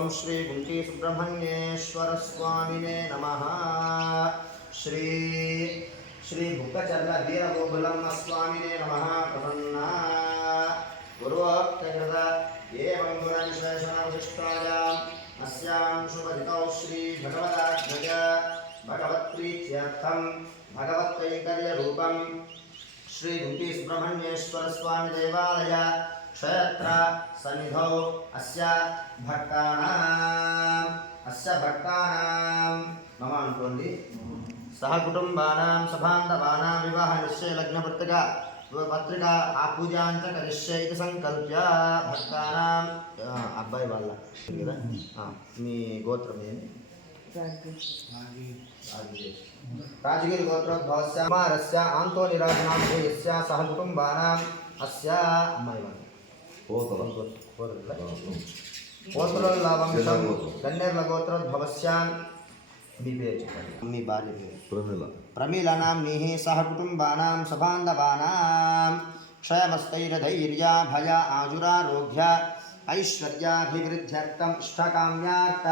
ओम श्री गुंटी सुब्रह्मण्येश्वर स्वामिने नमः। श्री श्री भुक्तचर्य वीरगोकुलम स्वामिने नमः। प्रसन्ना गुरुवक्तकृत एवं गुणविशेषणविशिष्टायाम् अस्यां शुभदितौ श्री भगवदाग्रज भगवत्प्रीत्यर्थं भगवत्कैङ्कर्यरूपं श्री गुंटी सुब्रह्मण्येश्वर स्वामी देवालय क्षेत्र सन्निधौ अस्य भक्तानां मम अनुकोंडि सह कुटुंबानां सभान्तवानां विवाह निश्चय लग्न पत्रिका पूजां च करिष्ये इति संकल्प्य भक्तानां अब्बाई वाला मी गोत्रम राजगिरि गोत्रोद्भवस्य कुमारस्य आन्तोनिराजनामधेयस्य सह कुटुंबानाम् अस्य अम्माई वाला पोत्रल्लवंशं गण्यर्लगोत्रोद्भवस्यां मी भार्य पेरु प्रमीला नाम्नीः सह कुटुंबानां सबान्धवानां क्षयमस्तैर्धैर्य भय आजुरारोग्य ऐश्वर्याभिवृद्ध्यर्थम् इष्टकाम्यार्थ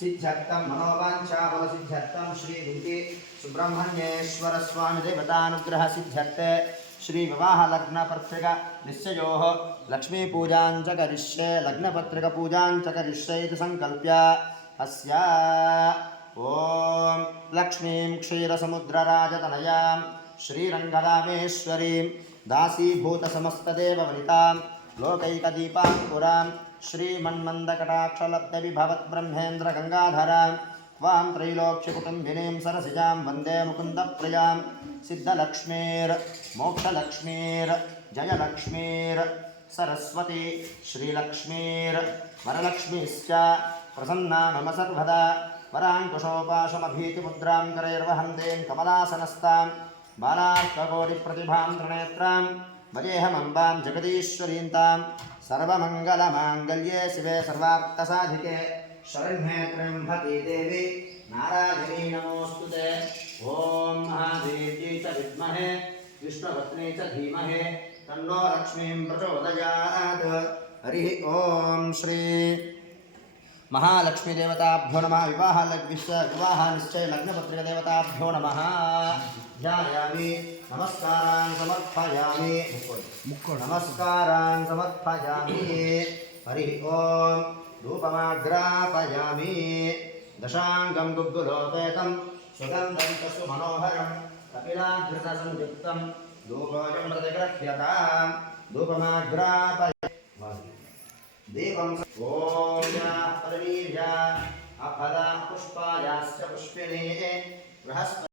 सिद्ध्यर्थं मनोवाञ्छा फलसिद्ध्यर्थं श्री गुंटी सुब्रह्मण्येश्वर स्वामी देवतानुग्रह सिद्ध्यर्थे श्री विवाह लग्न पत्रिका निश्चयोः लक्ष्मी पूजां च करिष्ये लग्न पत्रिका पूजां च करिष्ये इति संकल्प्य अस्य ओम लक्ष्मीं क्षीरसमुद्रराजतनयां श्रीरङ्गरामेश्वरीं दासीभूतसमस्तदेववनितां लोकैकदीपाङ्कुरां श्रीमन्मन्दकटाक्षलब्धविभवद्ब्रह्मेन्द्रगङ्गाधरां त्वां त्रैलोक्यकुटुम्बिनीं सरसिजां वन्दे मुकुन्दप्रियां सिद्धलक्ष्मीर्मोक्षलक्ष्मीर् जयलक्ष्मीर् सरस्वती श्रीलक्ष्मीर् वरलक्ष्मीश्च प्रसन्ना मम सर्वदा वराङ्कुशोपाशमभीतिमुद्रां करैर्वहन्तीं कमलासनस्तां बालार्ककोटिप्रतिभां त्रिनेत्रां भजेऽहमम्बां जगदीश्वरीं तां सर्वमङ्गलमाङ्गल्ये शिवे सर्वार्थसाधिके शरण्ये त्र्यम्बके देवी नारायणी नमोऽस्तुते। ॐ महादेव्यै च विद्महे विष्णुपत्न्यै च धीमहि तन्नो लक्ष्मीं प्रचोदयात्। हरिः ॐ श्री महालक्ष्मी देवताभ्यो नमः। विवाह निश्चय लग्न पत्रिका देवताभ्यो नमः। ध्यायामि नमस्कारान् समर्पयामि नमस्कारान् समर्पयामि। हरिः ॐ धूपमाग्रापयामि दशाङ्गं गुग्गुलोपेतं सुगन्धं च सुमनोहरं कपिलाधृतसंयुक्तं धूपोऽयं प्रतिगृह्यतां धूपमाग्रापयामि दीपं ॐ या परवीर्या अपदा पुष्पायाश्च पुष्पिणे बृहस्पति